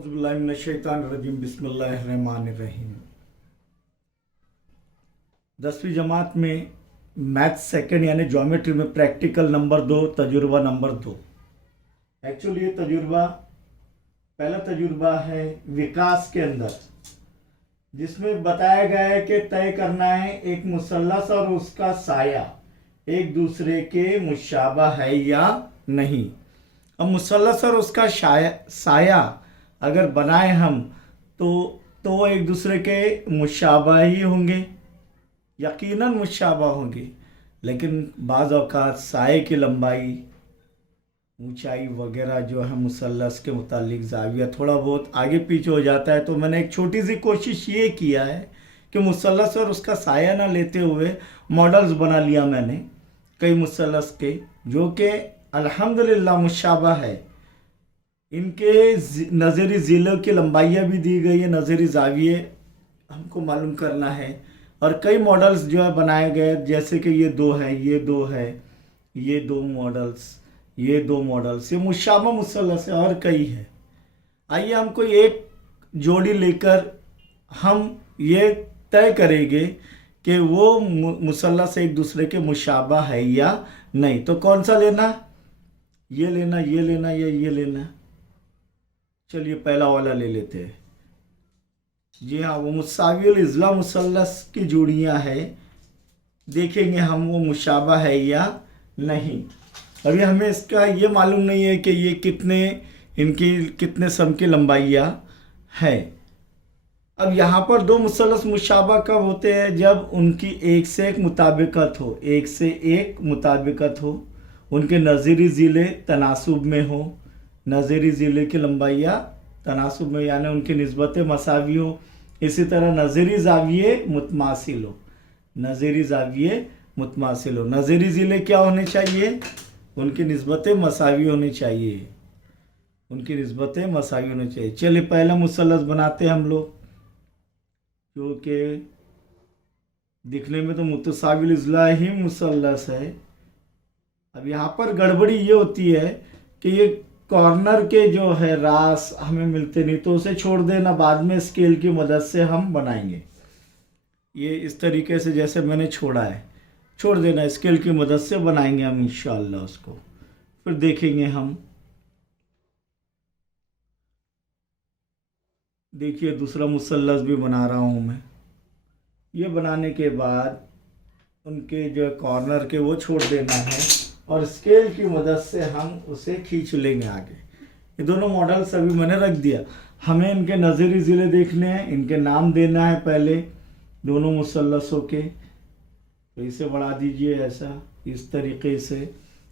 औज़ुबिल्लाहिमिनश्शैतानिर्रजीम बिस्मिल्लाहिर्रहमानिर्रहीम। 10वीं जमात में मैथ सेकंड यानी ज्योमेट्री में प्रैक्टिकल नंबर 2 तजुर्बा नंबर 2। एक्चुअली ये तजुर्बा पहला तजुर्बा है विकास के अंदर, जिसमें बताया गया है कि तय करना है एक मुसल्लस और उसका साया एक दूसरे के मुशाबा है या नहीं। अब मुसल्लस और उसका साया अगर बनाए हम तो एक दूसरे के मुशाबा ही होंगे, यकीनन मुशाबा होंगे। लेकिन बाज़ औक़ात साये की लंबाई, ऊंचाई वगैरह जो है मुसल्लस के मुतालिक ज़ाविया थोड़ा बहुत आगे पीछे हो जाता है। तो मैंने एक छोटी सी कोशिश ये किया है कि मुसल्लस और उसका साया ना लेते हुए मॉडल्स बना लिया मैंने कई मुसल्लस के, जो कि अल्हम्दुलिल्लाह मुशाबा है। इनके नज़री ज़िलों की लंबाइयाँ भी दी गई है, नज़री ज़ाविये हमको मालूम करना है। और कई मॉडल्स जो है बनाए गए, जैसे कि ये दो है, ये दो है, ये दो मॉडल्स, ये दो मॉडल्स, ये मुशाबा मुसल्लस है और कई है। आइए हम कोई एक जोड़ी लेकर हम ये तय करेंगे कि वो मुसल्लस एक दूसरे के मुशाबा है या नहीं। तो कौन सा लेना, ये लेना, ये लेना या ये लेना? चलिए पहला वाला ले लेते हैं। जी हाँ, वो मुसावियुल इज़्ला मुसल्लस की जोड़ियाँ हैं। देखेंगे हम वो मुशाबा है या नहीं। अभी हमें इसका ये मालूम नहीं है कि ये कितने सम की लंबाइयाँ है। अब यहाँ पर दो मुसल्लस मुशाबा कब होते हैं? जब उनकी एक से एक मुताबिकत हो, एक से एक मुताबिकत हो, उनके नज़री ज़िले तनासुब में हो, नज़री ज़िले की लंबाइयाँ तनासुब में यानी उनकी निस्बत मसावी हो। इसी तरह नज़री ज़ाविये मुतमासिल हो, नज़री ज़ाविये मुतमासिल हो। नज़री ज़िले क्या होने चाहिए? उनकी निस्बत मसावी होनी चाहिए, उनकी निस्बत मसावी होनी चाहिए। चलिए पहला मुसल्लस बनाते हैं हम लोग, जो कि दिखने में तो मुतसाविल इज़्ला ही मुसल्लस है। अब यहाँ पर गड़बड़ी ये होती है कि ये कॉर्नर के जो है रास हमें मिलते नहीं, तो उसे छोड़ देना, बाद में स्केल की मदद से हम बनाएंगे। ये इस तरीके से जैसे मैंने छोड़ा है, छोड़ देना, स्केल की मदद से बनाएंगे हम इंशाअल्लाह उसको। फिर देखेंगे हम। देखिए दूसरा मुसल्लस भी बना रहा हूँ मैं। ये बनाने के बाद उनके जो कॉर्नर के वो छोड़ देना है और स्केल की मदद से हम उसे खींच लेंगे आगे। ये दोनों मॉडल सभी मैंने रख दिया। हमें इनके नज़री ज़िले देखने हैं, इनके नाम देना है पहले दोनों मुसल्लसों के। तो इसे बढ़ा दीजिए ऐसा, इस तरीके से।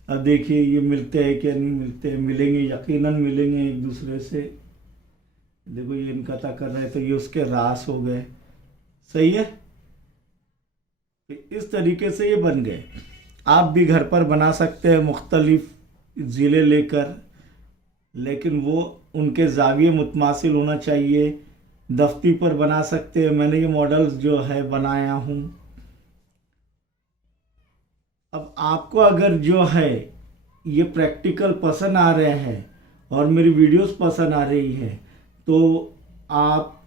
अब देखिए ये मिलते हैं क्या नहीं मिलते हैं? मिलेंगे, यकीनन मिलेंगे एक दूसरे से। देखो ये इनकता कर रहे हैं तो ये उसके रास हो गए, सही है। इस तरीके से ये बन गए। आप भी घर पर बना सकते हैं मुख्तलिफ ज़िले लेकर, लेकिन वो उनके ज़ाविये मुतमासिल होना चाहिए। दफ्ती पर बना सकते हैं। मैंने ये मॉडल्स जो है बनाया हूँ। अब आपको अगर जो है ये प्रैक्टिकल पसंद आ रहे हैं और मेरी वीडियोस पसंद आ रही है, तो आप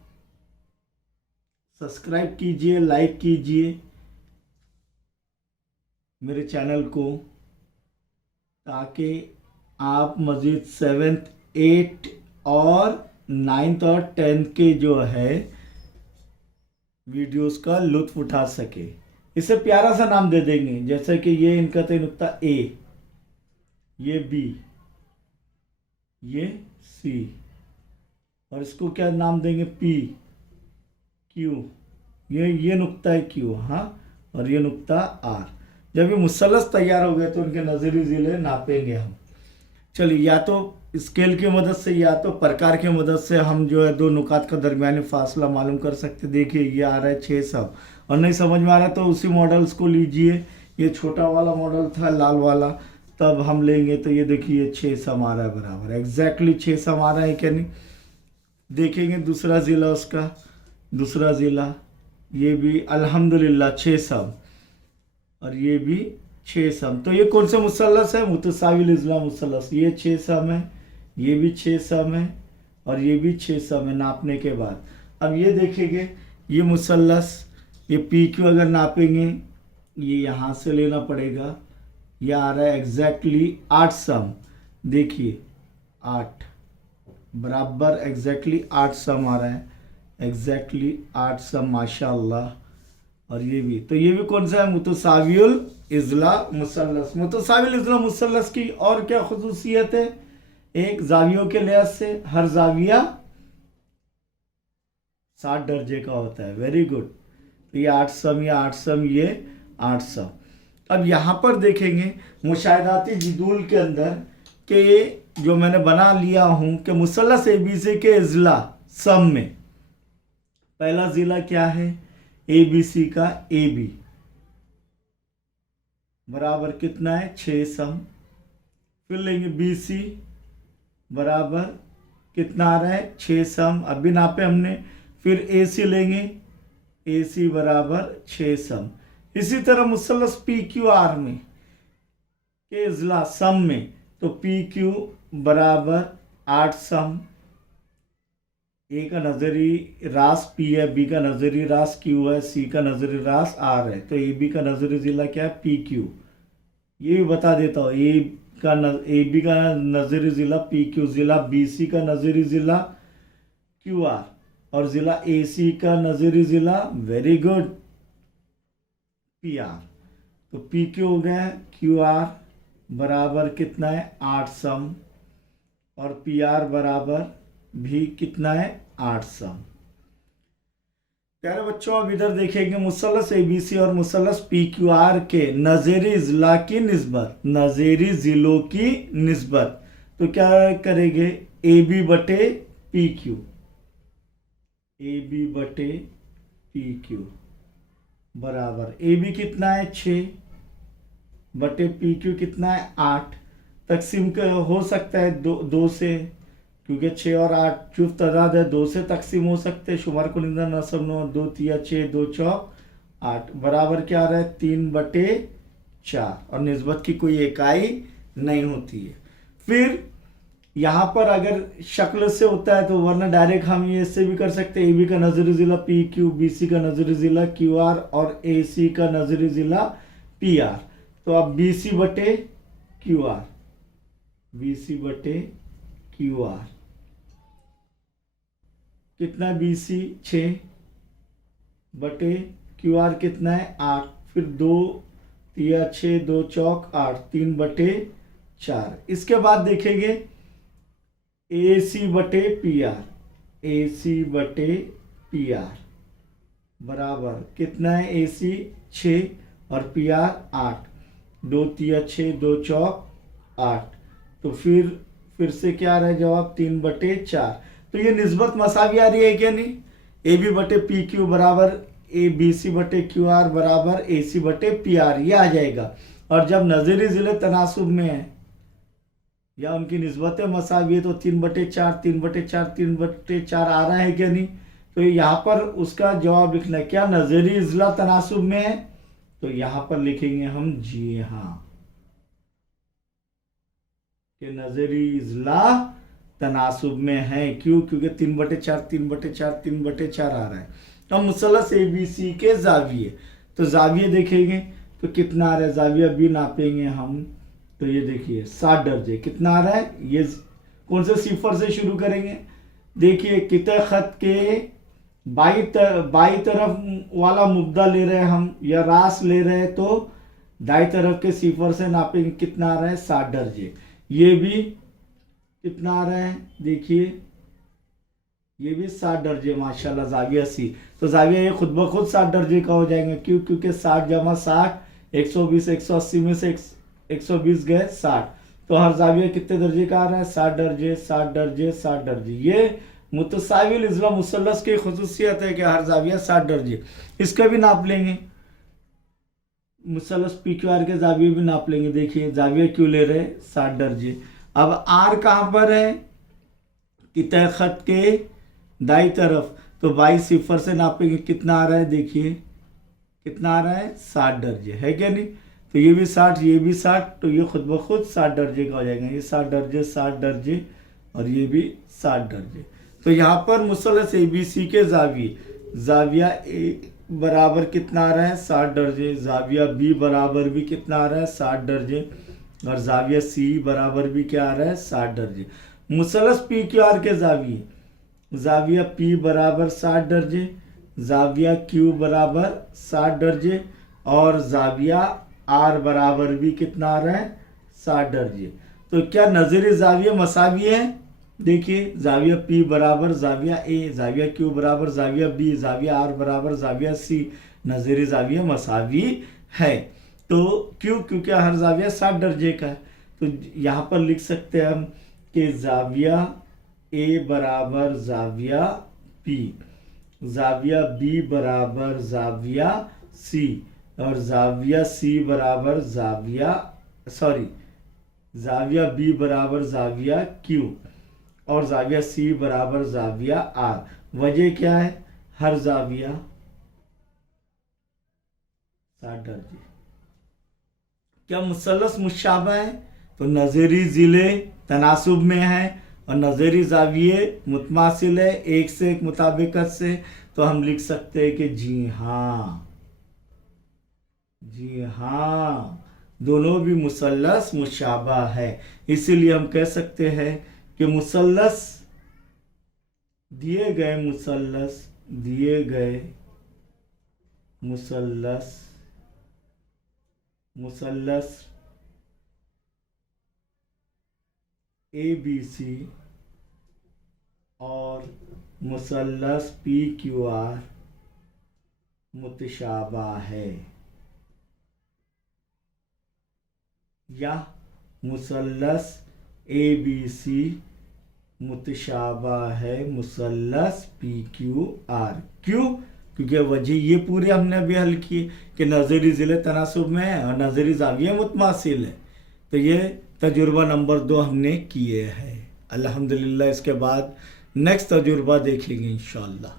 सब्सक्राइब कीजिए, लाइक कीजिए मेरे चैनल को, ताकि आप मज़ीद 7th 8th और 9th और 10th के जो है वीडियोस का लुत्फ़ उठा सके। इसे प्यारा सा नाम दे देंगे, जैसे कि ये इनका तय नुक्ता A, ये B, ये C, और इसको क्या नाम देंगे? P, Q, ये नुक्ता है Q, हाँ, और ये नुक्ता R। जब ये मुसल्लस तैयार हो गए तो उनके नज़री ज़िले नापेंगे हम। चलिए या तो स्केल की मदद से या तो प्रकार की मदद से हम जो है दो नुकात का दरमियानी फासला मालूम कर सकते। देखिए ये आ रहा है 6 सम, और नहीं समझ में आ रहा तो उसी मॉडल्स को लीजिए। ये छोटा वाला मॉडल था लाल वाला, तब हम लेंगे तो ये देखिए 6 सम आ रहा है, बराबर एग्जैक्टली 6 सम आ रहा है क्या नहीं। देखेंगे दूसरा ज़िला उसका, दूसरा ज़िला ये भी अल्हम्दुलिल्लाह 6 सम, और ये भी 6 सम। तो ये कौन सा मुसल्लस है? मुतसाविल इज़्ला मुसल्लस। ये 6 सम है, ये भी 6 सम है, और ये भी 6 सम है नापने के बाद। अब ये देखेंगे, ये मुसल्लस, ये पी क्यू अगर नापेंगे, ये यहाँ से लेना पड़ेगा, ये आ रहा है एग्जैक्टली 8 सम। देखिए 8 बराबर एग्जैक्टली 8 सम आ रहा है, एग्जैक्टली 8 सम माशाअल्लाह। और ये भी, तो ये भी कौन सा है, मुतसावियुल इज़ला मुसल्लस। मुतसावियुल इज़ला मुसल्लस की और क्या खुसूसियत है, एक जावियों के लिहाज से हर जाविया 60 दर्जे का होता है। Very good. तो ये 8 सम, ये 8 सम, ये 8 सम। अब यहाँ पर देखेंगे मुशाहिदाती जिदूल के अंदर कि जो मैंने बना लिया हूँ कि मुसल्लस ABC के इज़ला सम में पहला ज़िला क्या है, ABC का AB बराबर कितना है, 6 सम। फिर लेंगे BC बराबर कितना आ रहा है, 6 सम, अभी नापे हमने। फिर AC लेंगे, AC बराबर 6 सम। इसी तरह मुसल्लस PQR में के इज़ला सम में, तो PQ बराबर 8 सम। ए का नज़री रास P है, B का नज़री रास Q है, C का नज़री रास R है, तो AB का नज़री ज़िला क्या है, PQ। ये भी बता देता हूँ, AB का नज़री ज़िला PQ, ज़िला BC का नज़री ज़िला QR, और ज़िला AC का नज़री ज़िला, वेरी गुड, PR। तो PQ हो गया QR बराबर कितना है, 8 सम, और PR बराबर भी कितना है, 8 सम। प्यारे बच्चों, अब इधर देखेंगे मुसल्लस ABC और मुसल्लस PQR के नज़ेरी ज़िला की निस्बत, नज़ेरी ज़िलों की निस्बत। तो क्या करेंगे, AB बटे PQ, AB बटे PQ बराबर AB कितना है, 6 बटे PQ कितना है, 8। तकसीम हो सकता है दो से, क्योंकि 6 और 8 जुफ्त तादाद है, 2 से तकसीम हो सकते हैं। शुमार को निंदा नसब नो, 2 तिया 6, 2 चौक 8 बराबर क्या आ रहा है, 3 बटे 4, और निस्बत की कोई इकाई नहीं होती है। फिर यहाँ पर अगर शक्ल से होता है तो वरना डायरेक्ट हम ये इससे भी कर सकते हैं, AB का नज़री ज़िला PQ, BC का नज़री ज़िला QR, और AC का नज़री ज़िला PR। तो अब BC बटे QR, BC बटे QR कितना, BC 6 बटे QR कितना है, 8। फिर 2 तिया 6, 2 चौक 8, 3 बटे 4। इसके बाद देखेंगे AC बटे PR, AC बटे PR बराबर कितना है, AC 6 और PR 8, 2 तिया 6, 2 चौक 8। तो फिर से क्या आ रहा है जवाब, 3 बटे 4। तो ये निस्बत मसावी आ रही है क्या नहीं, AB बटे PQ बराबर BC बटे QR बराबर AC बटे PR, ये आ जाएगा। और जब नज़री ज़िले तनासुब में है या उनकी निस्बतें मसावी है, तो 3 बटे 4, 3 बटे 4, 3 बटे 4 आ रहा है क्या नहीं। तो यहाँ पर उसका जवाब लिखना है, क्या नज़री इज़ला तनासुब में है, तो यहाँ पर लिखेंगे हम जी हाँ, कि नज़री इज़ला तनासुब में है। क्यों, क्योंकि 3 बटे 4, 3 बटे 4, 3 बटे 4 आ रहा है। तो हम मुसल्लस ABC के जाविये, तो जाविये देखेंगे तो कितना आ रहा है, जाविया भी नापेंगे हम। तो ये देखिए 60 दर्जे कितना आ रहा है, ये कौन से सिफर से शुरू करेंगे, देखिए किते खत के बाई तरफ वाला मुब्दा ले रहे हैं हम, या रास ले रहे हैं, तो दाई तरफ के सिफर से नापेंगे, कितना आ रहा है, 60 दर्जे। ये भी कितना आ रहा है, देखिए ये भी 60 दर्जे माशाल्लाह, जाविया C। तो जाविया ये खुद ब खुद 60 दर्जे का हो जाएंगे। क्यों, क्योंकि 60 जमा 60, 120, 180 में से 120 गए 60, तो हर जाविया कितने दर्जे का आ रहा है, 60 दर्जे, 60 दर्जे, 60 दर्जे। ये मुतसाविल इज़ला मुसल्लस की खुसूसियत है कि हर जाविया 60 दर्जे। इसका भी नाप लेंगे, मुसल्लस PQR के जाविये भी नाप लेंगे। देखिए जाविया क्यों ले रहे, 60 दर्जे। अब R कहाँ पर है, कितने खत के दाई तरफ, तो 22 सिफर से नापेंगे, कितना आ रहा है, देखिए कितना आ रहा है, 60 दर्जे है क्या नहीं। तो ये भी 60, ये भी 60, तो ये खुद ब खुद 60 दर्जे का हो जाएगा। ये 60 दर्जे, 60 दर्जे, और ये भी 60 दर्जे। तो यहाँ पर मुसल्लस ABC के जाविया ए बराबर कितना आ रहा है 60 दर्जे, जाविया B बराबर भी कितना आ रहा है 60 दर्जे, और जाविया C बराबर भी क्या आ रहा है 60 दर्जे। मुसल्लस PQR के जाविया P बराबर 60 दर्जे, जाविया Q बराबर 60 दर्जे, और जाविया R बराबर भी कितना आ रहा है 60 दर्जे। तो क्या नज़री जाविया मसावी है? देखिए जाविया P बराबर जाविया A, जाविया Q बराबर जाविया B, जाविया R बराबर जाविया C, नज़री जाविया मसावी है। तो क्यों? क्योंकि हर जाविया 60 दर्जे का है। तो यहाँ पर लिख सकते हैं हम कि जाविया A बराबर जाविया P, जाविया B बराबर जाविया C, और जाविया C बराबर जाविया B बराबर जाविया Q, और जाविया C बराबर जाविया R। वजह क्या है? हर जाविया 60 दर्जे। क्या मुसल्लस मुशाबा है? तो नज़री ज़िले तनासुब में है और नज़री जाविये मुतमासिल है, एक से एक मुताबिकत से। तो हम लिख सकते हैं कि जी हाँ, दोनों भी मुसल्लस मुशाबा है। इसीलिए हम कह सकते हैं कि दिए गए मुसल्लस ABC और मुसल्लस PQR मुतशाबा है, या मुसल्लस ABC मुतशाबा है मुसल्लस PQR। क्यों? क्योंकि वजह ये पूरे हमने अभी हल किए कि नज़री ज़िले तनासुब में है और नज़री ज़ाविया मुतमासिल है। तो ये तजुर्बा नंबर 2 हमने किए हैं अल्हम्दुलिल्लाह। इसके बाद नेक्स्ट तजुर्बा देखेंगे इंशाअल्लाह।